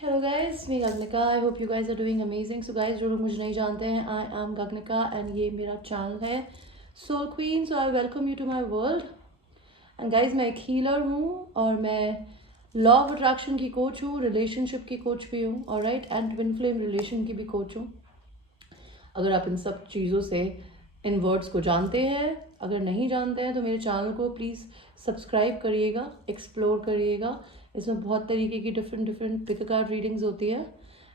Hello guys, मैं Gaganika. I hope you guys are doing amazing. So guys, जो लोग मुझे नहीं जानते हैं, आई एम गगनिका एंड ये मेरा चैनल है soul queen. So I welcome you to my world. And guys, मैं एक हीलर हूँ और मैं लॉ ऑफ अट्रैक्शन की कोच हूँ, रिलेशनशिप की कोच भी हूँ, और right, and twin flame relation की भी कोच हूँ। अगर आप इन सब चीज़ों से, इन वर्ड्स को जानते हैं, अगर नहीं जानते हैं तो मेरे चैनल को प्लीज़ सब्सक्राइब करिएगा, एक्सप्लोर करिएगा। इसमें बहुत तरीके की different different pick card readings होती है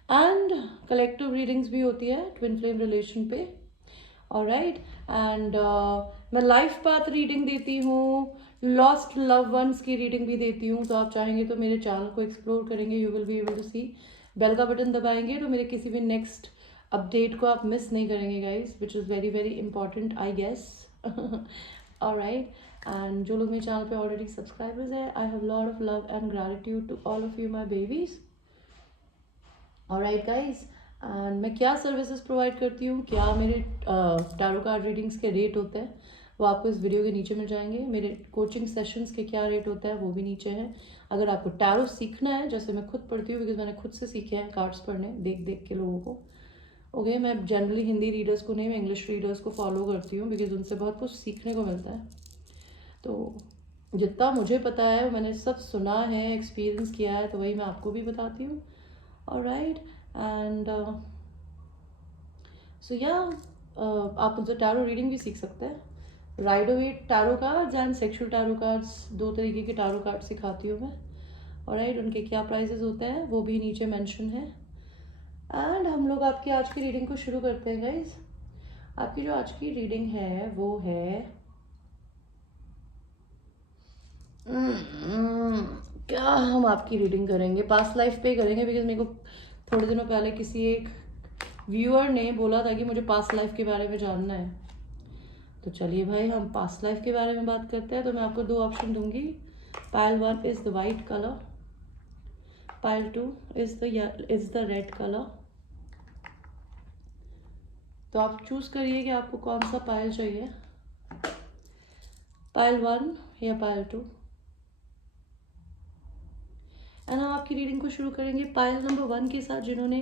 एंड कलेक्टिव रीडिंग्स भी होती है ट्विन फ्लेम रिलेशन पे। ऑलराइट, एंड मैं लाइफ पाथ रीडिंग देती हूँ, लॉस्ट लव वंस की रीडिंग भी देती हूँ। तो आप चाहेंगे तो मेरे चैनल को एक्सप्लोर करेंगे, you will be able to see. Bell का बटन दबाएंगे तो मेरे किसी भी नेक्स्ट अपडेट को आप मिस नहीं करेंगे guys, which is very very important I guess. Alright, and जो लोग मेरे चैनल पे ऑलरेडी सब्सक्राइबर्स है, I have lot of love and gratitude to all of you my babies. Alright guys, and मैं क्या सर्विसेज प्रोवाइड करती हूँ, क्या मेरे टैरो कार्ड रीडिंग्स के रेट होते हैं, वो आपको इस वीडियो के नीचे मिल जाएंगे। मेरे कोचिंग सेशंस के क्या रेट होता है वो भी नीचे है। अगर आपको टैरो सीखना है, जैसे मैं खुद पढ़ती हूँ, बिकॉज मैंने खुद से सीखे हैं कार्ड्स पढ़ने देख देख के लोगों को। ओके, मैं जनरली हिंदी रीडर्स को नहीं, मैं इंग्लिश रीडर्स को फॉलो करती हूँ, बिकॉज उनसे बहुत कुछ सीखने को मिलता है। तो जितना मुझे पता है, मैंने सब सुना है, एक्सपीरियंस किया है, तो वही मैं आपको भी बताती हूँ। ऑलराइट, एंड सो या आप मुझसे टैरो रीडिंग भी सीख सकते हैं। Rider Waite tarot cards and sexual tarot cards, दो तरीके के टैरो कार्ड सिखाती हूँ मैं। ऑलराइट, उनके क्या प्राइजेस होते हैं वो भी नीचे मेंशन है। एंड हम लोग आपकी आज की रीडिंग को शुरू करते हैं गाइज। आपकी जो आज की रीडिंग है वो है क्या हम आपकी रीडिंग करेंगे, पास्ट लाइफ पे करेंगे, बिकॉज मेरे को थोड़े दिनों पहले किसी एक व्यूअर ने बोला था कि मुझे पास्ट लाइफ के बारे में जानना है। तो चलिए भाई, हम पास्ट लाइफ के बारे में बात करते हैं। तो मैं आपको दो ऑप्शन दूंगी। Pile 1 is the white colour, pile 2 is the red colour. तो आप चूज करिए कि आपको कौन सा पाइल चाहिए, पाइल 1 या पाइल 2। एंड हम आपकी रीडिंग को शुरू करेंगे पाइल नंबर 1 के साथ, जिन्होंने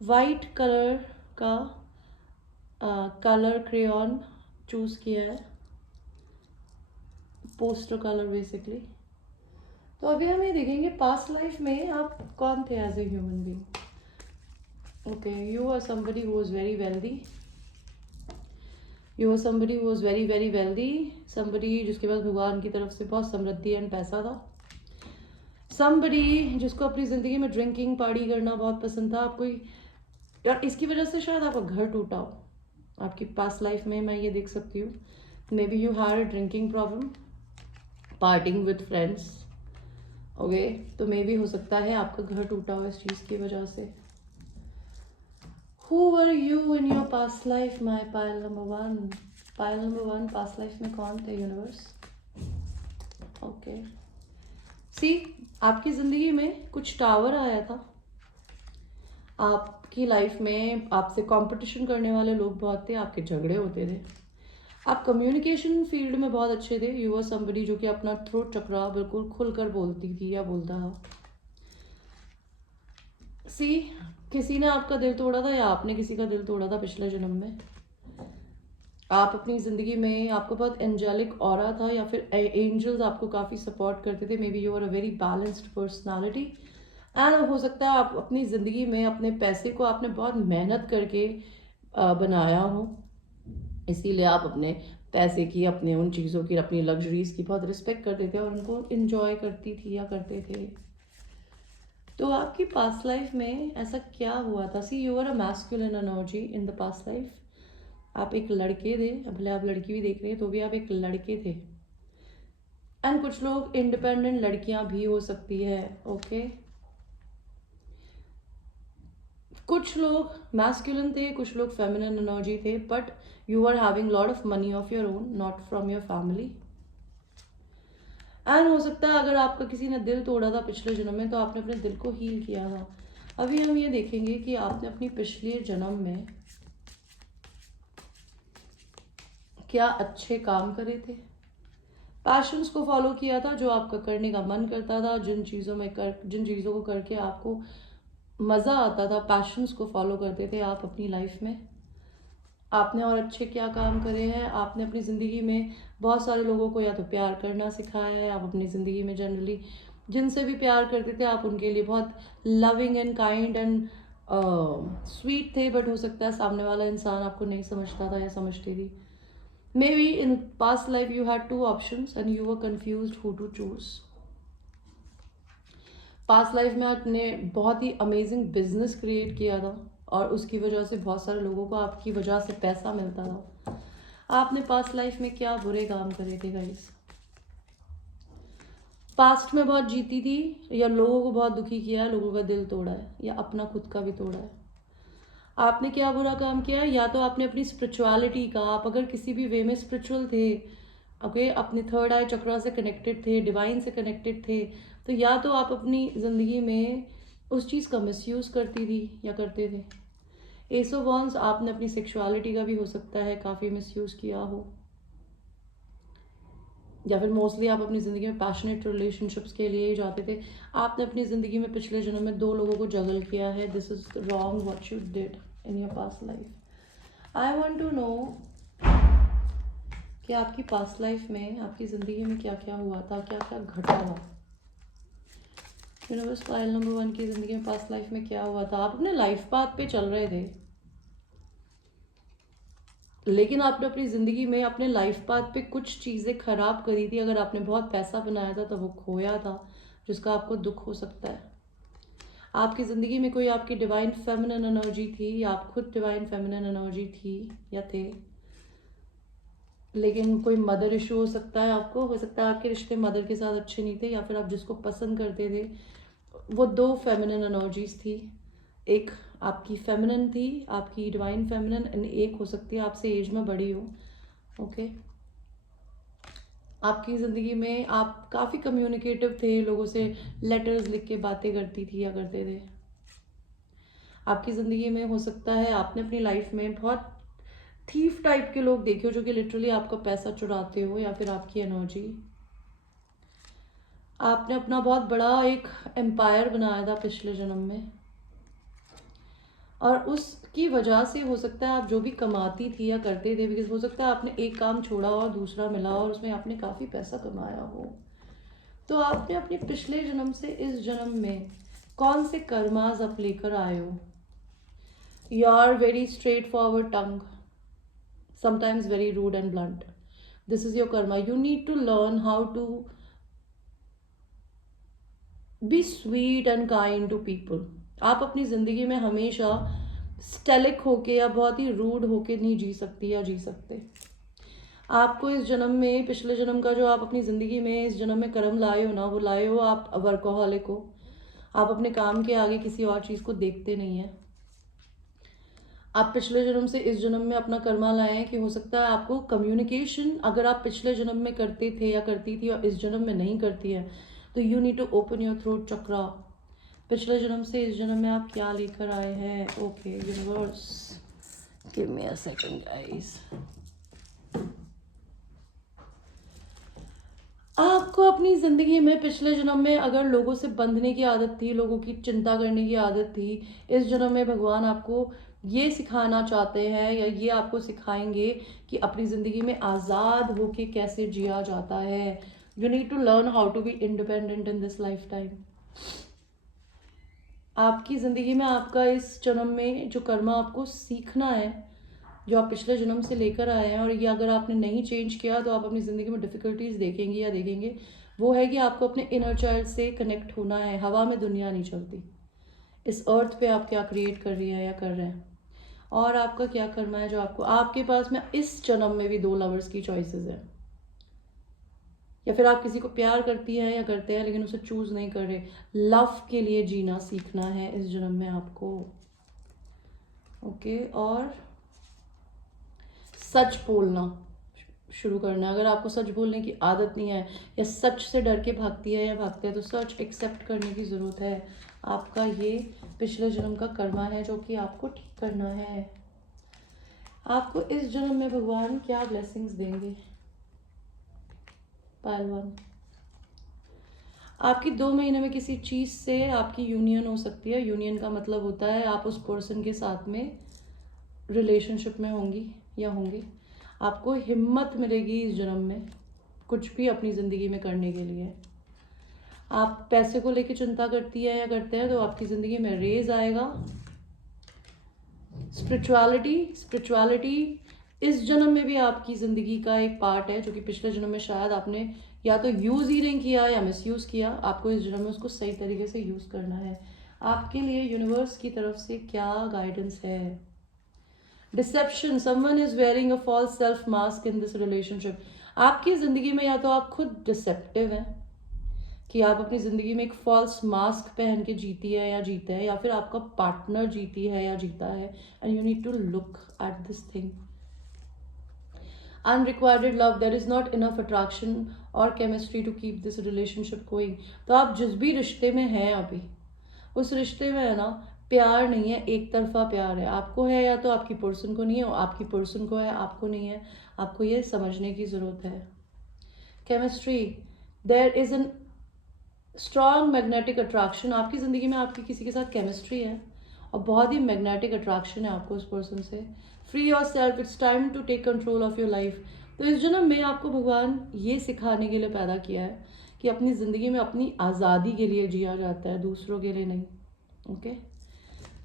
वाइट कलर का कलर क्रेयॉन चूज किया है, पोस्टर कलर बेसिकली। तो अभी हम ये देखेंगे पास्ट लाइफ में आप कौन थे as a human being. Okay, you are somebody who was very wealthy, you are somebody who was very very wealthy, somebody जिसके पास भगवान की तरफ से बहुत समृद्धि एंड पैसा था, समबडी जिसको अपनी ज़िंदगी में ड्रिंकिंग पार्टी करना बहुत पसंद था। आपको यार इसकी वजह से शायद आपका घर टूटा हो आपकी पास्ट लाइफ में, मैं ये देख सकती हूँ। Maybe you had a drinking problem, parting with friends. Okay, तो मे बी हो सकता है आपका घर टूटा हो इस चीज़ की वजह से। Who were you in your past life, my pile number 1? Pile number 1 past life में कौन थे यूनिवर्स? ओके, सी, आपकी ज़िंदगी में कुछ टावर आया था। आपकी लाइफ में आपसे कंपटीशन करने वाले लोग बहुत थे, आपके झगड़े होते थे, आप कम्युनिकेशन फील्ड में बहुत अच्छे थे। यू वर समबडी जो कि अपना थ्रोट चक्रा बिल्कुल खुलकर बोलती थी या बोलता था। सी, किसी ने आपका दिल तोड़ा था या आपने किसी का दिल तोड़ा था पिछले जन्म में। आप अपनी ज़िंदगी में, आपको बहुत एंजेलिक ऑरा था या फिर एंजल्स आपको काफ़ी सपोर्ट करते थे। Maybe you are a very balanced personality. And हो सकता है आप अपनी ज़िंदगी में अपने पैसे को आपने बहुत मेहनत करके बनाया हो, इसीलिए आप अपने पैसे की, अपने उन चीज़ों की, अपनी लग्जरीज की बहुत रिस्पेक्ट करते थे और उनको इंजॉय करती थी या करते थे। तो आपकी पास्ट लाइफ में ऐसा क्या हुआ था? See, you are a masculine energy in the past life. आप एक लड़के थे, भले आप लड़की भी देख रहे हैं तो भी आप एक लड़के थे। एंड कुछ लोग इंडिपेंडेंट लड़कियां भी हो सकती है। ओके, कुछ लोग मैस्कुलिन थे, कुछ लोग फेमिनिन एनर्जी थे, but you are having lot of money of your own, not from your family. And हो सकता है अगर आपका किसी ने दिल तोड़ा था पिछले जन्म में, तो आपने अपने दिल को हील किया था। अभी हम ये देखेंगे कि आपने अपनी पिछले जन्म में क्या अच्छे काम करे थे, पैशंस को फॉलो किया था, जो आपका करने का मन करता था, जिन चीज़ों को करके आपको मज़ा आता था, पैशंस को फॉलो करते थे आप अपनी लाइफ में। आपने और अच्छे क्या काम करे हैं, आपने अपनी ज़िंदगी में बहुत सारे लोगों को या तो प्यार करना सिखाया है। आप अपनी ज़िंदगी में जनरली जिनसे भी प्यार करते थे आप उनके लिए बहुत loving and kind and sweet थे, बट हो सकता है सामने वाला इंसान आपको नहीं समझता था या समझती थी। Maybe in past life you had two options and you were confused who to choose. Past life में आपने बहुत ही अमेजिंग बिजनेस क्रिएट किया था और उसकी वजह से बहुत सारे लोगों को आपकी वजह से पैसा मिलता था। आपने पास्ट लाइफ में क्या बुरे काम करे थे गाइस? पास्ट में बहुत जीती थी या लोगों को बहुत दुखी किया है, लोगों का दिल तोड़ा है या अपना खुद का भी तोड़ा है? आपने क्या बुरा काम किया है? या तो आपने अपनी स्पिरिचुअलिटी का, आप अगर किसी भी वे में स्पिरिचुअल थे, ओके, अपने थर्ड आई चक्रा से कनेक्टेड थे, डिवाइन से कनेक्टेड थे, तो या तो आप अपनी ज़िंदगी में उस चीज़ का मिसयूज़ करती थी या करते थे। एस ऑफ वांड्स, आपने अपनी सेक्सुअलिटी का भी हो सकता है काफ़ी मिसयूज़ किया हो, या फिर मोस्टली आप अपनी ज़िंदगी में पैशनेट रिलेशनशिप्स के लिए ही जाते थे। आपने अपनी ज़िंदगी में पिछले जन्म में 2 लोगों को जगल किया है। This is wrong what you did in your past life. I want to know कि आपकी पास्ट लाइफ में, आपकी ज़िंदगी में क्या क्या हुआ था, क्या क्या घटा था। यूनिवर्स, फाइल नंबर 1 की ज़िंदगी में पास्ट लाइफ में क्या हुआ था? आप अपने लाइफ पाथ पे चल रहे थे, लेकिन आपने अपनी ज़िंदगी में अपने लाइफ पाथ पे कुछ चीज़ें खराब करी थी। अगर आपने बहुत पैसा बनाया था तो वो खोया था, जिसका आपको दुख हो सकता है। आपकी ज़िंदगी में कोई आपकी डिवाइन फेमिनिन एनर्जी थी या आप खुद डिवाइन फेमिनिन एनर्जी थी या थे, लेकिन कोई मदर इशू हो सकता है। आपको हो सकता है आपके रिश्ते मदर के साथ अच्छे नहीं थे, या फिर आप जिसको पसंद करते थे वो 2 फेमिनिन एनर्जीज थी। एक आपकी फेमिनिन थी, आपकी डिवाइन फेमिनिन, एंड एक हो सकती है आपसे एज में बड़ी हो। ओके, आपकी ज़िंदगी में आप काफ़ी कम्युनिकेटिव थे, लोगों से लेटर्स लिख के बातें करती थी या करते थे। आपकी ज़िंदगी में हो सकता है आपने अपनी लाइफ में बहुत थीफ टाइप के लोग देखे हो, जो कि लिटरली आपका पैसा चुराते हो या फिर आपकी एनर्जी। आपने अपना बहुत बड़ा एक एम्पायर बनाया था पिछले जन्म में, और उसकी वजह से हो सकता है आप जो भी कमाती थी या करते थे, बिकॉज हो सकता है आपने एक काम छोड़ा और दूसरा मिला और उसमें आपने काफ़ी पैसा कमाया हो, तो आपने अपने पिछले जन्म से इस जन्म में कौन से कर्मास आप लेकर आए हो? You are very straight forward tongue, sometimes very rude and blunt. This is your karma. You need to learn how to be sweet and kind to people. आप अपनी ज़िंदगी में हमेशा स्टेलिक होके या बहुत ही रूड होके नहीं जी सकती या जी सकते। आपको इस जन्म में, पिछले जन्म का जो आप अपनी ज़िंदगी में इस जन्म में कर्म लाए हो ना, वो लाए हो आप वर्कोहॉलिक हो। आप अपने काम के आगे किसी और चीज़ को देखते नहीं हैं। आप पिछले जन्म से इस जन्म में अपना कर्मा लाए हैं कि हो सकता है आपको कम्युनिकेशन, अगर आप पिछले जन्म में करते थे या करती थी और इस जन्म में नहीं करती है, तो you need to open your throat chakra. पिछले जन्म से इस जन्म में आप क्या लेकर आए हैं? Okay universe, give me a second guys. आपको अपनी ज़िंदगी में पिछले जन्म में अगर लोगों से बंधने की आदत थी, लोगों की चिंता करने की आदत थी, इस जन्म में भगवान आपको ये सिखाना चाहते हैं या ये आपको सिखाएंगे कि अपनी ज़िंदगी में आज़ाद होके कैसे जिया जाता है। You need to learn how to be independent in this life time. आपकी ज़िंदगी में आपका इस जन्म में जो कर्मा आपको सीखना है, जो आप पिछले जन्म से लेकर आए हैं, और ये अगर आपने नहीं चेंज किया तो आप अपनी ज़िंदगी में डिफ़िकल्टीज देखेंगे या देखेंगे, वो है कि आपको अपने इनर चाइल्ड से कनेक्ट होना है। हवा में दुनिया नहीं चलती। इस अर्थ पे आप क्या क्रिएट कर रही है या कर रहे हैं, और आपका क्या करना है जो आपको, आपके पास में इस जन्म में भी 2 लवर्स की चॉइसेस है, या फिर आप किसी को प्यार करती हैं या करते हैं लेकिन उसे चूज़ नहीं कर रहे। लव के लिए जीना सीखना है इस जन्म में आपको। ओके, और सच बोलना शुरू करना है। अगर आपको सच बोलने की आदत नहीं है या सच से डर के भागती है या भागते हैं, तो सच एक्सेप्ट करने की ज़रूरत है। आपका ये पिछले जन्म का कर्मा है जो कि आपको ठीक करना है। आपको इस जन्म में भगवान क्या ब्लेसिंग्स देंगे? पायल 1, आपकी 2 महीने में किसी चीज़ से आपकी यूनियन हो सकती है। यूनियन का मतलब होता है आप उस पर्सन के साथ में रिलेशनशिप में होंगी या होंगे। आपको हिम्मत मिलेगी इस जन्म में कुछ भी अपनी ज़िंदगी में करने के लिए। आप पैसे को लेके चिंता करती है या करते हैं तो आपकी ज़िंदगी में रेज आएगा। स्पिरिचुअलिटी इस जन्म में भी आपकी ज़िंदगी का एक पार्ट है, जो कि पिछले जन्म में शायद आपने या तो यूज़ ही नहीं किया या मिसयूज़ किया। आपको इस जन्म में उसको सही तरीके से यूज़ करना है। आपके लिए यूनिवर्स की तरफ से क्या गाइडेंस है? Deception, someone is wearing a false self mask in this relationship. आपकी ज़िंदगी में या तो आप खुद डिसेप्टिव हैं कि आप अपनी ज़िंदगी में एक फॉल्स मास्क पहन के जीती है या जीता है, या फिर आपका पार्टनर जीती है या जीता है, and you need to look at this thing. Unrequired love, there is not enough attraction or chemistry to keep this relationship going. तो आप जिस भी रिश्ते में हैं अभी, उस रिश्ते में है ना, प्यार नहीं है, एक तरफा प्यार है। आपको है या तो आपकी पर्सन को नहीं है, आपकी पर्सन को है, आपको नहीं है। आपको ये समझने की ज़रूरत है। Chemistry, there is an strong magnetic attraction. आपकी ज़िंदगी में आपकी किसी के साथ केमिस्ट्री है और बहुत ही मैग्नेटिक अट्रैक्शन है आपको उस पर्सन से। Free your self, it's time to take control of your life. तो इस जन्म में आपको भगवान ये सिखाने के लिए पैदा किया है कि अपनी ज़िंदगी में अपनी आज़ादी के लिए जिया जाता है, दूसरों के लिए नहीं। ओके,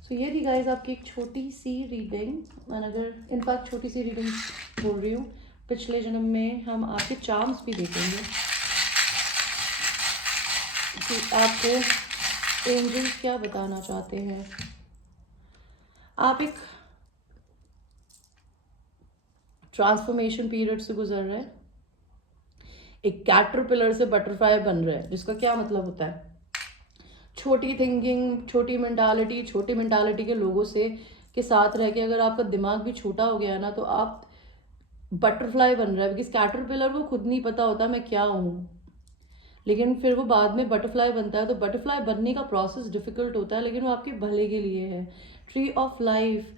सो ये थी गाइज आपकी एक छोटी सी रीडिंग। एंड अगर इनफैक्ट छोटी सी रीडिंग बोल रही हूँ, पिछले जन्म में हम आपके चार्म्स भी देखेंगे कि आपको एंजल्स क्या बताना चाहते हैं। आप एक ट्रांसफॉर्मेशन पीरियड से गुजर रहे हैं, एक कैटरपिलर से बटरफ्लाई बन रहे हैं, जिसका क्या मतलब होता है? छोटी थिंकिंग, छोटी मेंटालिटी के लोगों से के साथ रह के अगर आपका दिमाग भी छोटा हो गया ना, तो आप बटरफ्लाई बन रहा है। बिकॉज कैटरपिलर को खुद नहीं पता होता मैं क्या हूँ, लेकिन फिर वो बाद में बटरफ्लाई बनता है। तो बटरफ्लाई बनने का प्रोसेस डिफिकल्ट होता है, लेकिन वो आपके भले के लिए है। Tree of life,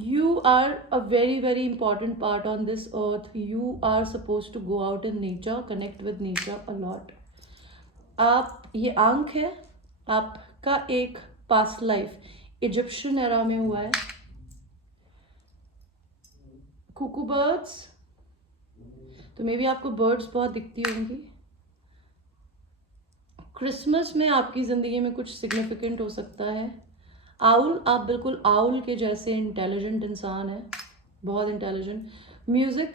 you are a very very important part on this earth. You are supposed to go out in nature, connect with nature a lot. आप, ये आंख है आपका, एक पास्ट लाइफ इजिप्शियन एरा में हुआ है। कुकू बर्ड्स, तो मे बी आपको बर्ड्स बहुत दिखती होंगी। क्रिसमस में आपकी ज़िंदगी में कुछ सिग्निफिकेंट हो सकता है। आउल, आप बिल्कुल आउल के जैसे इंटेलिजेंट इंसान है, बहुत इंटेलिजेंट। म्यूज़िक,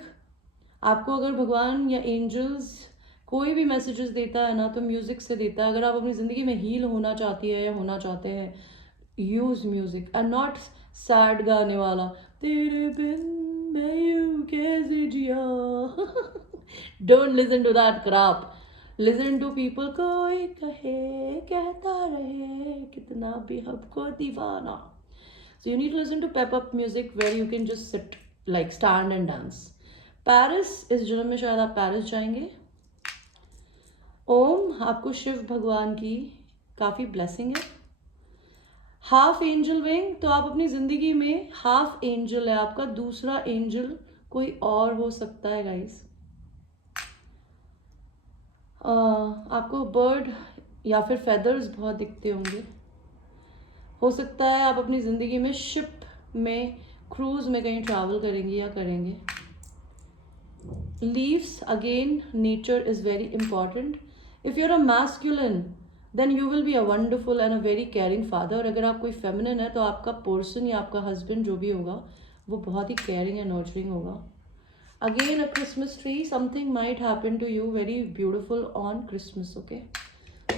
आपको अगर भगवान या एंजल्स कोई भी मैसेजेस देता है ना, तो म्यूज़िक से देता है। अगर आप अपनी ज़िंदगी में हील होना चाहती है या होना चाहते हैं, use music and not sad गाने वाला, तेरे बिन मैं यूं कैसे जिया। Don't listen to that crap. Listen to people, कोई कहे कहता रहे कितना भी हमको दीवाना। So you need to listen to pep up music where you can just sit, like stand and dance. Paris, इस जन्म में शायद आप पेरिस जाएंगे। ओम, आपको शिव भगवान की काफ़ी ब्लेसिंग है। हाफ एंजल विंग, तो आप अपनी ज़िंदगी में हाफ एंजल है, आपका दूसरा एंजल कोई और हो सकता है गाइस। आपको बर्ड या फिर फेदर्स बहुत दिखते होंगे। हो सकता है आप अपनी ज़िंदगी में शिप में, क्रूज़ में कहीं ट्रैवल करेंगे या करेंगे। Leaves, again nature is very important. If you are a masculine, then you will be a wonderful and a very caring father. और अगर आप कोई फेमिनिन है, तो आपका पर्सन या आपका हस्बैंड जो भी होगा, वो बहुत ही केयरिंग एंड नर्चरिंग होगा। Again a Christmas tree, something might happen to you very beautiful on Christmas. Okay,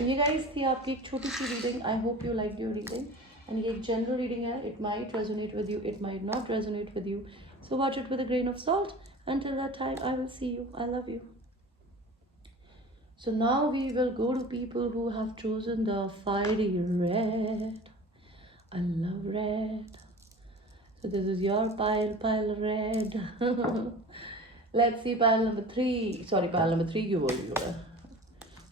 ये गाइस थी आपकी एक छोटी सी reading. I hope you like your reading. And ये एक जनरल रीडिंग है, it might resonate with you, it might not resonate with you, so watch it with a grain of salt. Until that time, I will see you. I love you. So now we will go to people who have chosen the fiery red. I love red. So this is your pile red. Let's see pile number 3. Sorry, pile number 3 क्यों बोल रही हूँ मैं?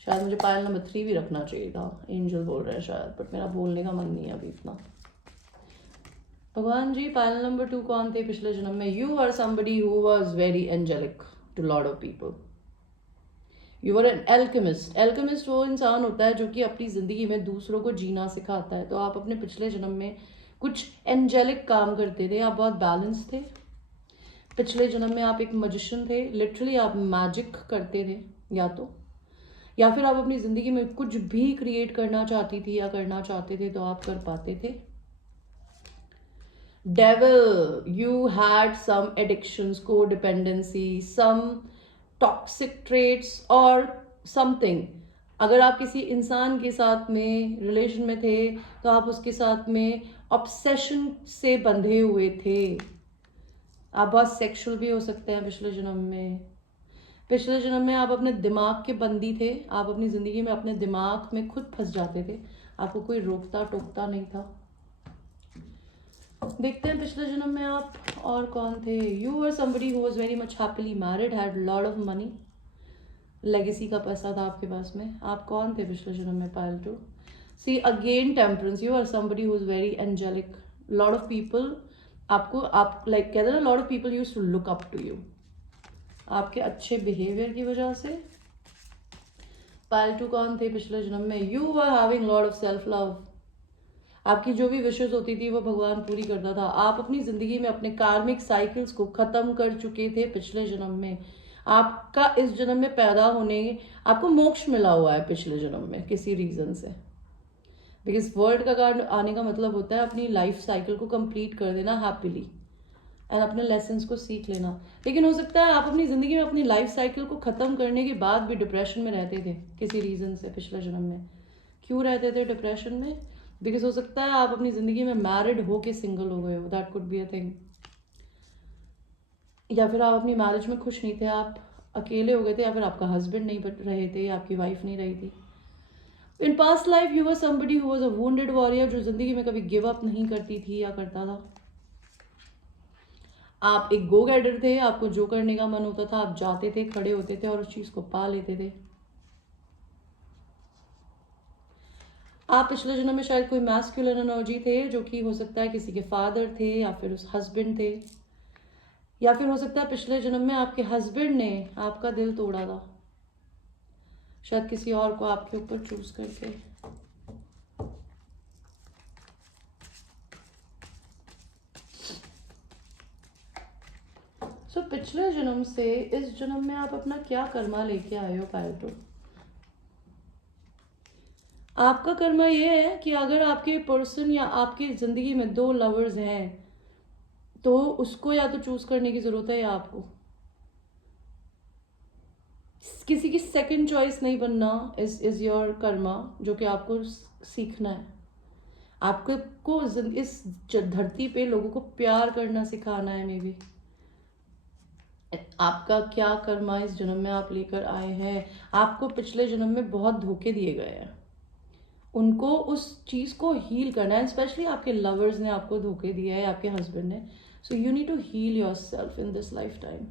शायद मुझे pile number 3 भी रखना चाहिए था। एंजल बोल रहे हैं शायद, बट मेरा बोलने का मन नहीं है अभी इतना। भगवान जी, पायल नंबर 2 कौन थे पिछले जन्म में? You are somebody who was very angelic to lot of people. You are an alchemist. Alchemist वो इंसान होता है जो कि अपनी ज़िंदगी में दूसरों को जीना सिखाता है। तो आप अपने पिछले जन्म में कुछ एंजेलिक काम करते थे, आप बहुत बैलेंस थे। पिछले जन्म में आप एक मजिशियन थे, लिटरली आप मैजिक करते थे, या फिर आप अपनी ज़िंदगी में कुछ भी क्रिएट करना चाहती थी या करना चाहते थे तो आप कर पाते थे। Devil, you had some addictions, codependency, some toxic traits or something. अगर आप किसी इंसान के साथ में रिलेशन में थे तो आप उसके साथ में ऑब्सेशन से बंधे हुए थे। आप बहुत सेक्सुअल भी हो सकते हैं पिछले जन्म में। पिछले जन्म में आप अपने दिमाग के बंदी थे। आप अपनी ज़िंदगी में अपने दिमाग में खुद फंस जाते थे, आपको कोई रोकता टोकता नहीं था। देखते हैं पिछले जन्म में आप और कौन थे। You are somebody who was very much happily married, had lot of money, legacy का पैसा था आपके पास में। आप कौन थे पिछले जन्म में Payal too? See again temperance, you are somebody who is very angelic. Lot of people आपको, आप लाइक कहते हैं ना, lot of people use to look up to you, आपके अच्छे बिहेवियर की वजह से। पायल टू कौन थे पिछले जन्म में? You are having lot of self love. आपकी जो भी विशेष होती थी वो भगवान पूरी करता था। आप अपनी ज़िंदगी में अपने कार्मिक साइकिल्स को ख़त्म कर चुके थे पिछले जन्म में। आपका इस जन्म में पैदा होने, आपको मोक्ष मिला हुआ है पिछले जन्म में किसी रीज़न से। बिकॉज वर्ल्ड का कार्ड आने का मतलब होता है अपनी लाइफ साइकिल को कंप्लीट कर देना हैप्पीली एंड अपने लेसन्स को सीख लेना। लेकिन हो सकता है आप अपनी ज़िंदगी में अपनी लाइफ साइकिल को ख़त्म करने के बाद भी डिप्रेशन में रहते थे किसी रीज़न से पिछले जन्म में। क्यों रहते थे डिप्रेशन में? बिकॉज हो सकता है आप अपनी ज़िंदगी में मैरिड हो के सिंगल हो गए हो, that could be a thing. या फिर आप अपनी मैरिज में खुश नहीं थे, आप अकेले हो गए थे, या फिर आपका हस्बैंड नहीं बन रहे थे, या आपकी वाइफ नहीं रही थी। इन past life you were somebody who was a wounded warrior, जो ज़िंदगी में कभी गिव अप नहीं करती थी या करता था। आप एक गो गेटर थे, आपको जो करने का मन होता था आप जाते थे, खड़े होते थे और उस चीज़ को पा लेते थे। आप पिछले जन्म में शायद कोई मैस्कुलिन एनर्जी थे, जो कि हो सकता है किसी के फादर थे या फिर उस हस्बैंड थे, या फिर हो सकता है पिछले जन्म में आपके हस्बैंड ने आपका दिल तोड़ा था, शायद किसी और को आपके ऊपर चूज करके। सो पिछले जन्म से इस जन्म में आप अपना क्या कर्मा लेके आए हो पायल टू? आपका कर्मा ये है कि अगर आपके पर्सन या आपकी ज़िंदगी में दो लवर्स हैं तो उसको या तो चूज करने की ज़रूरत है या आपको। किसी की सेकंड चॉइस नहीं बनना इज योर कर्मा, जो कि आपको सीखना है। आपको इस धरती पे लोगों को प्यार करना सिखाना है। मे बी आपका क्या कर्मा इस जन्म में आप लेकर आए हैं। आपको पिछले जन्म में बहुत धोखे दिए गए हैं, उनको उस चीज़ को हील करना है। स्पेशली आपके लवर्स ने आपको धोखे दिया है, आपके हस्बैंड ने। So you need to heal your self in this life time.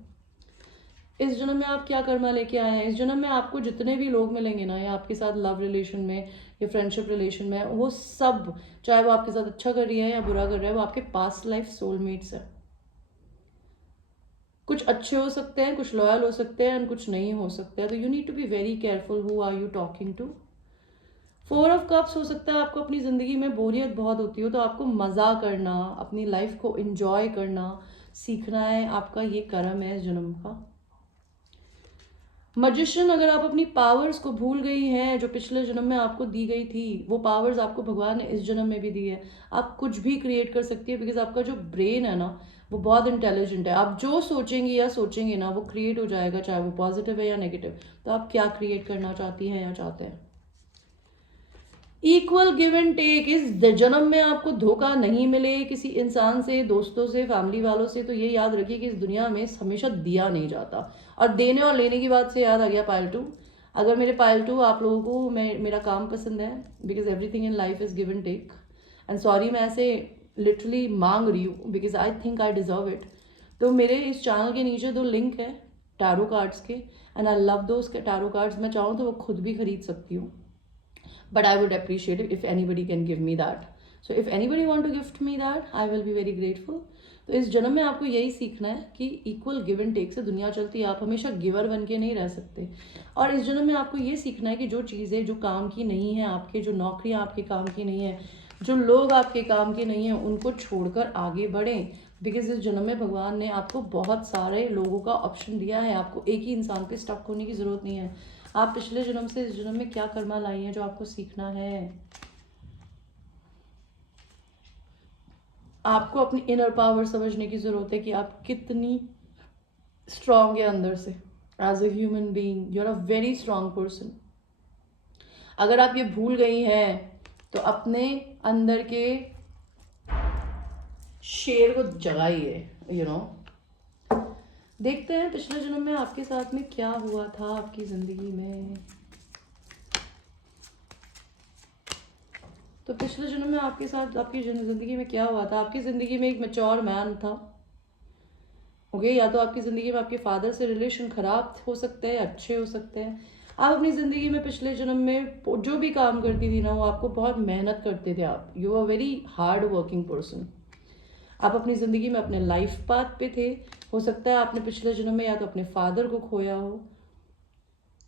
इस जन्म में आप क्या कर्मा लेके आए हैं? इस जन्म में आपको जितने भी लोग मिलेंगे ना, या आपके साथ लव रिलेशन में या फ्रेंडशिप रिलेशन में, वो सब, चाहे वो आपके साथ अच्छा कर रही है या बुरा कर रहा है, वो आपके पास्ट लाइफ सोलमेट्स है। कुछ अच्छे हो सकते हैं, कुछ लॉयल हो सकते हैं, और कुछ नहीं हो सकते हैं। तो you need to be very careful who are you talking to. 4 of cups, हो सकता है आपको अपनी ज़िंदगी में बोरियत बहुत होती हो, तो आपको मज़ा करना, अपनी लाइफ को एंजॉय करना सीखना है। आपका ये कर्म है इस जन्म का। मजिशियन, अगर आप अपनी पावर्स को भूल गई हैं जो पिछले जन्म में आपको दी गई थी, वो पावर्स आपको भगवान ने इस जन्म में भी दी है। आप कुछ भी क्रिएट कर सकती है, बिकॉज आपका जो ब्रेन है ना, वो बहुत इंटेलिजेंट है। आप जो सोचेंगी या सोचेंगे ना, वो क्रिएट हो जाएगा, चाहे वो पॉजिटिव है या नेगेटिव। तो आप क्या क्रिएट करना चाहती हैं या चाहते हैं। Equal give and take. इस जन्म में आपको धोखा नहीं मिले किसी इंसान से, दोस्तों से, फैमिली वालों से, तो ये याद रखिए कि इस दुनिया में हमेशा दिया नहीं जाता। और देने और लेने की बात से याद आ गया पायल टू, अगर मेरे पायल टू आप लोगों को मेरा काम पसंद है, because everything in life is give and take. And sorry मैं ऐसे लिटरली मांग रही हूँ, because I think I deserve it. तो मेरे इस चैनल के नीचे 2 लिंक है टैरो कार्ड्स के, एंड आई लव दोस के टैरो कार्ड्स। मैं चाहूँ तो वो खुद भी खरीद सकती हूँ, but I would appreciate it if anybody can give me that. So if anybody want to gift me that, I will be very grateful. तो इस जन्म में आपको यही सीखना है कि इक्वल गिव एंड टेक से दुनिया चलती है, आप हमेशा गिवर बन के नहीं रह सकते। और इस जन्म में आपको ये सीखना है कि जो चीज़ें जो काम की नहीं है आपके, जो नौकरियां आपके काम की नहीं है, जो लोग आपके काम के नहीं हैं, उनको छोड़कर आगे बढ़ें। बिकॉज इस जन्म में भगवान ने आपको बहुत सारे लोगों का ऑप्शन दिया है, आपको एक ही इंसान पे स्टक होने की ज़रूरत नहीं है। आप पिछले जन्म से इस जन्म में क्या कर्मा लाई हैं जो आपको सीखना है। आपको अपनी इनर पावर समझने की ज़रूरत है कि आप कितनी स्ट्रांग है अंदर से। As a human being you are a very strong person. अगर आप ये भूल गई हैं तो अपने अंदर के शेर को जगाइए, यू नो। देखते हैं पिछले जन्म में आपके साथ में क्या हुआ था आपकी ज़िंदगी में। तो पिछले जन्म में आपके साथ आपकी ज़िंदगी में क्या हुआ था। आपकी ज़िंदगी में एक मैच्योर मैन था, ओके। या तो आपकी ज़िंदगी में आपके फादर से रिलेशन ख़राब हो सकते हैं, अच्छे हो सकते हैं। आप अपनी ज़िंदगी में पिछले जन्म में जो भी काम करती थी ना, वो आपको बहुत मेहनत करते थे आप। You are very hard working person. आप अपनी ज़िंदगी में अपने लाइफ पाथ पे थे। हो सकता है आपने पिछले जन्म में या तो अपने फादर को खोया हो,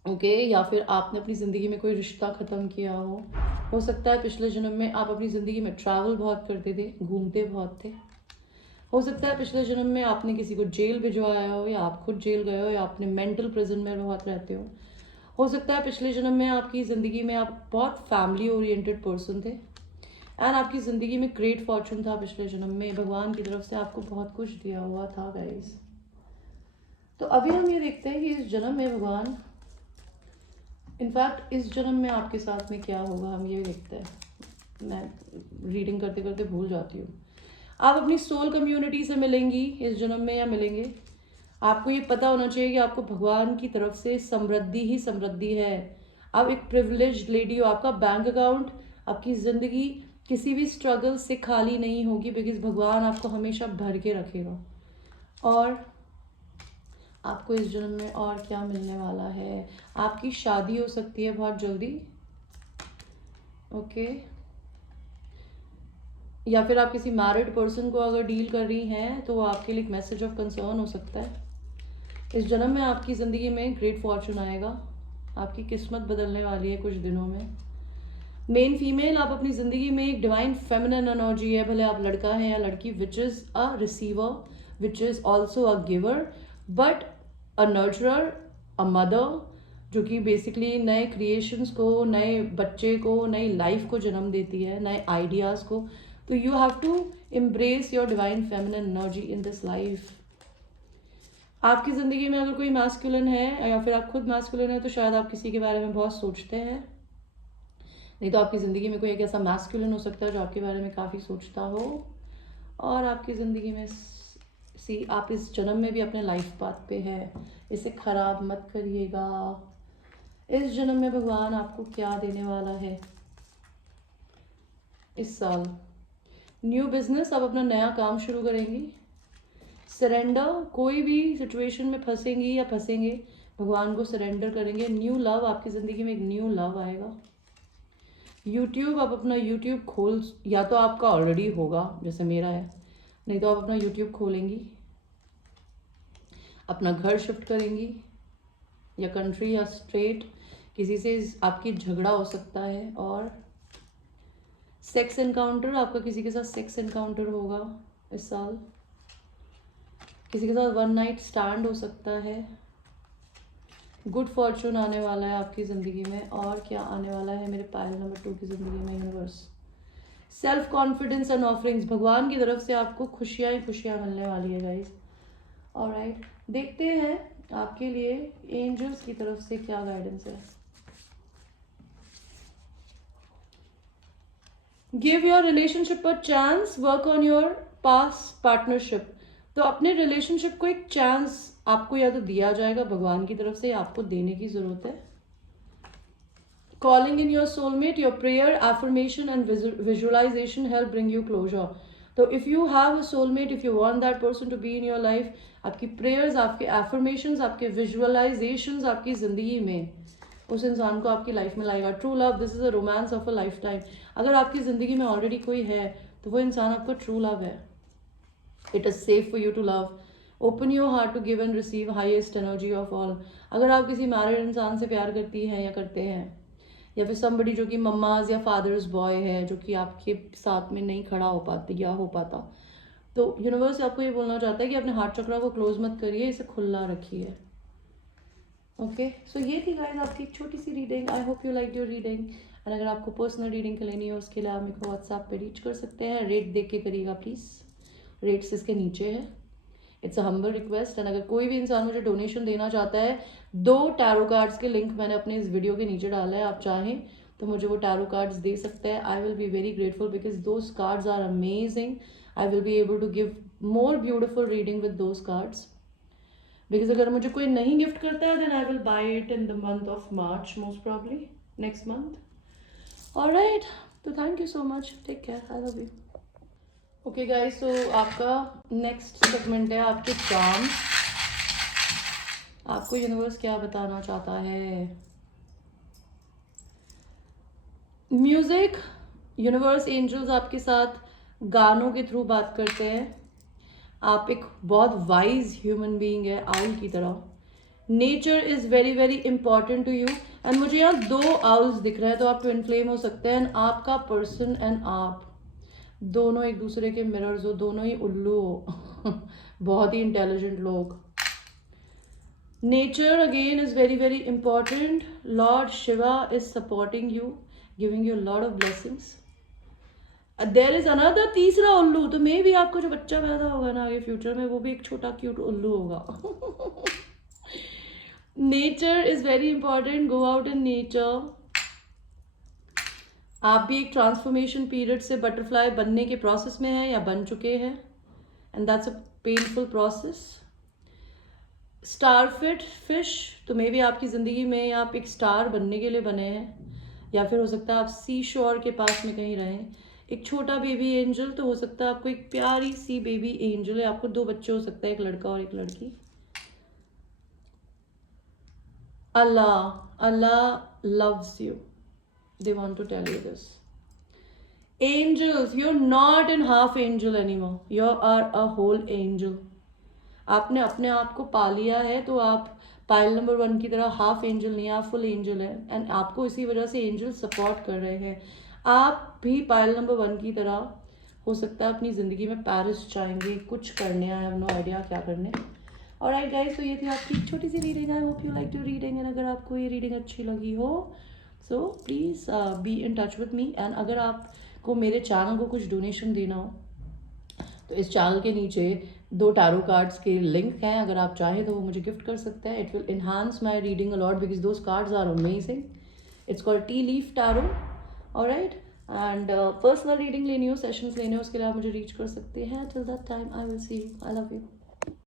ओके, या फिर आपने अपनी ज़िंदगी में कोई रिश्ता ख़त्म किया हो सकता है पिछले जन्म में आप अपनी ज़िंदगी में ट्रैवल बहुत करते थे, घूमते बहुत थे। हो सकता है पिछले जन्म में आपने किसी को जेल भिजवाया हो, या आप खुद जेल गए हो, या आपने मेंटल प्रिजन में बहुत रहते हो सकता है पिछले जन्म में आपकी ज़िंदगी में आप बहुत फैमिली ओरिएंटेड पर्सन थे एंड आपकी ज़िंदगी में ग्रेट फॉर्चून था पिछले जन्म में। भगवान की तरफ से आपको बहुत कुछ दिया हुआ था गाइस। तो अभी हम ये देखते हैं कि इस जन्म में भगवान, इनफैक्ट इस जन्म में आपके साथ में क्या होगा हम ये देखते हैं। मैं रीडिंग करते करते भूल जाती हूँ। आप अपनी सोल कम्युनिटी से मिलेंगी इस जन्म में या मिलेंगे। आपको ये पता होना चाहिए कि आपको भगवान की तरफ से समृद्धि ही समृद्धि है। आप एक प्रिविलेज्ड लेडी हो। आपका बैंक अकाउंट, आपकी ज़िंदगी किसी भी स्ट्रगल से खाली नहीं होगी, बिकॉज भगवान आपको हमेशा भर के रखेगा। और आपको इस जन्म में और क्या मिलने वाला है। आपकी शादी हो सकती है बहुत जल्दी, ओके। या फिर आप किसी मैरिड पर्सन को अगर डील कर रही हैं तो वो आपके लिए एक मैसेज ऑफ कंसर्न हो सकता है। इस जन्म में आपकी ज़िंदगी में ग्रेट फॉर्चून आएगा, आपकी किस्मत बदलने वाली है कुछ दिनों में। मेन फीमेल, आप अपनी ज़िंदगी में एक डिवाइन फेमिनिन एनर्जी है, भले आप लड़का हैं या लड़की, which is a receiver, which is also a giver, but a नर्चरर, a mother, जो कि बेसिकली नए क्रिएशंस को, नए बच्चे को, नई लाइफ को जन्म देती है, नए आइडियाज़ को। तो you have to embrace your divine feminine energy in this life. आपकी ज़िंदगी में अगर कोई मैस्कुलिन है या फिर आप खुद मैस्कुलिन है तो शायद आप किसी के बारे में बहुत सोचते हैं, नहीं तो आपकी ज़िंदगी में कोई एक ऐसा मैस्कुलिन हो सकता है जो आपके बारे में काफ़ी सोचता हो। और आपकी ज़िंदगी में आप इस जन्म में भी अपने लाइफ पाथ पे है, इसे खराब मत करिएगा। इस जन्म में भगवान आपको क्या देने वाला है इस साल। न्यू बिजनेस, आप अपना नया काम शुरू करेंगी। सरेंडर, कोई भी सिचुएशन में फंसेंगी या फंसेंगे, भगवान को सरेंडर करेंगे। न्यू लव, आपकी ज़िंदगी में एक न्यू लव आएगा। यूट्यूब, आप अपना यूट्यूब खोल, या तो आपका ऑलरेडी होगा जैसे मेरा है, नहीं तो आप अपना यूट्यूब खोलेंगी। अपना घर शिफ्ट करेंगी या कंट्री या स्टेट, किसी से आपकी झगड़ा हो सकता है। और सेक्स एनकाउंटर, आपका किसी के साथ सेक्स एनकाउंटर होगा इस साल। किसी के साथ वन नाइट स्टैंड हो सकता है। गुड फॉर्चून आने वाला है आपकी ज़िंदगी में। और क्या आने वाला है मेरे पायल नंबर 2 की ज़िंदगी में universe. Self confidence and offerings, भगवान की तरफ से आपको खुशियाँ ही खुशियाँ मिलने वाली है गाइस। ऑलराइट, देखते हैं आपके लिए एंजल्स की तरफ से क्या गाइडेंस है। Give your relationship a chance, work on your past partnership. तो अपने रिलेशनशिप को एक चांस आपको या तो दिया जाएगा भगवान की तरफ से, आपको देने की जरूरत है। Calling in your soulmate, your prayer, affirmation and visualisation help bring you closer. तो if you have a soulmate, if you want that person to be in your life, आपकी प्रेयर्स, आपके एफर्मेशंस, आपके विजुअलाइजेशंस आपकी ज़िंदगी में उस इंसान को आपकी लाइफ में लाएगा. True love, this is a romance of a life time. अगर आपकी ज़िंदगी में ऑलरेडी कोई है तो वो इंसान आपका ट्रू लव है. It is safe for you to love. Open your heart to give and receive highest energy of all. अगर आप किसी मैरिड इंसान से प्यार करती हैं या करते हैं, या फिर समबडी जो कि मम्माज या फादर्स बॉय है, जो कि आपके साथ में नहीं खड़ा हो पाती या हो पाता, तो यूनिवर्स आपको ये बोलना चाहता है कि अपने हार्ट चक्रा को क्लोज मत करिए, इसे खुला रखिए. ओके, सो ये थी गाइस आपकी एक छोटी सी reading. I hope you like your reading. And अगर आपको पर्सनल रीडिंग लेनी हो उसके लिए आप मेरे को व्हाट्सएप पे रीच कर सकते हैं. रेट देख के करिएगा प्लीज़, रेट्स इसके नीचे है. It's a humble request. And अगर कोई भी इंसान मुझे डोनेशन देना चाहता है, 2 टैरो कार्ड्स के लिंक मैंने अपने इस वीडियो के नीचे डाला है. आप चाहें तो मुझे वो टैरो कार्ड्स दे सकते हैं. I will be very grateful because those cards are amazing. I will be able to give more beautiful reading with those cards. Because अगर मुझे कोई नहीं गिफ्ट करता है then I will buy it in the month of March, most probably next month. Alright, तो thank you so much. Take care. I love you. Okay guys, तो आपका next segment है आपके चार्म्स. आपको यूनिवर्स क्या बताना चाहता है? म्यूजिक, यूनिवर्स, एंजल्स आपके साथ गानों के थ्रू बात करते हैं. आप एक बहुत वाइज ह्यूमन बीइंग है, आउल की तरह. Nature is very very important to you. And मुझे यहाँ 2 आउल्स दिख रहे हैं, तो आप ट्विन फ्लेम हो सकते हैं. एंड आपका पर्सन एंड आप दोनों एक दूसरे के मिरर्स हो, दोनों ही उल्लू हो. बहुत ही इंटेलिजेंट लोग. Nature again is very very important. Lord Shiva is supporting you, giving you lot of blessings. There is another तीसरा उल्लू. तो मे भी आपको जो बच्चा पैदा होगा ना आगे फ्यूचर में, वो भी एक छोटा क्यूट उल्लू होगा. Nature is very important. Go out in nature. आप भी एक ट्रांसफॉर्मेशन पीरियड से बटरफ्लाई बनने के प्रोसेस में हैं या बन चुके हैं. And that's a painful process. स्टारफिट फिश, तो मे भी आपकी ज़िंदगी में आप एक स्टार बनने के लिए बने हैं, या फिर हो सकता है आप सी शोर के पास में कहीं रहें. एक छोटा बेबी एंजल, तो हो सकता है आपको एक प्यारी सी बेबी एंजल है. आपको 2 बच्चे हो सकता है, एक लड़का और एक लड़की. Allah loves you. They want to tell you this. Angels, you're not in half angel anymore. You are a whole angel. आपने अपने आप को पा लिया है, तो आप पाइल नंबर 1 की तरह हाफ एंजल नहीं, आप फुल एंजल है. एंड आपको इसी वजह से एंजल सपोर्ट कर रहे हैं. आप भी पाइल नंबर 1 की तरह हो सकता है अपनी ज़िंदगी में पेरिस चाहेंगे कुछ करने. आई हैव नो आइडिया क्या करने. ऑलराइट गाइस, तो ये थी आपकी छोटी सी reading. I hope you like to reading. And अगर आपको ये रीडिंग अच्छी लगी हो, so please be in touch with me. And अगर आपको मेरे चैनल को कुछ डोनेशन देना हो, तो इस चैनल के नीचे 2 टैरो कार्ड्स के लिंक हैं. अगर आप चाहें तो वो मुझे गिफ्ट कर सकते हैं. It will enhance my reading a lot because those cards are amazing. It's called tea leaf tarot. Alright, and personal reading लेनी हो, सेशंस लेने हो, उसके लिए आप मुझे रीच कर सकते हैं. Till that time I will see you. I love you.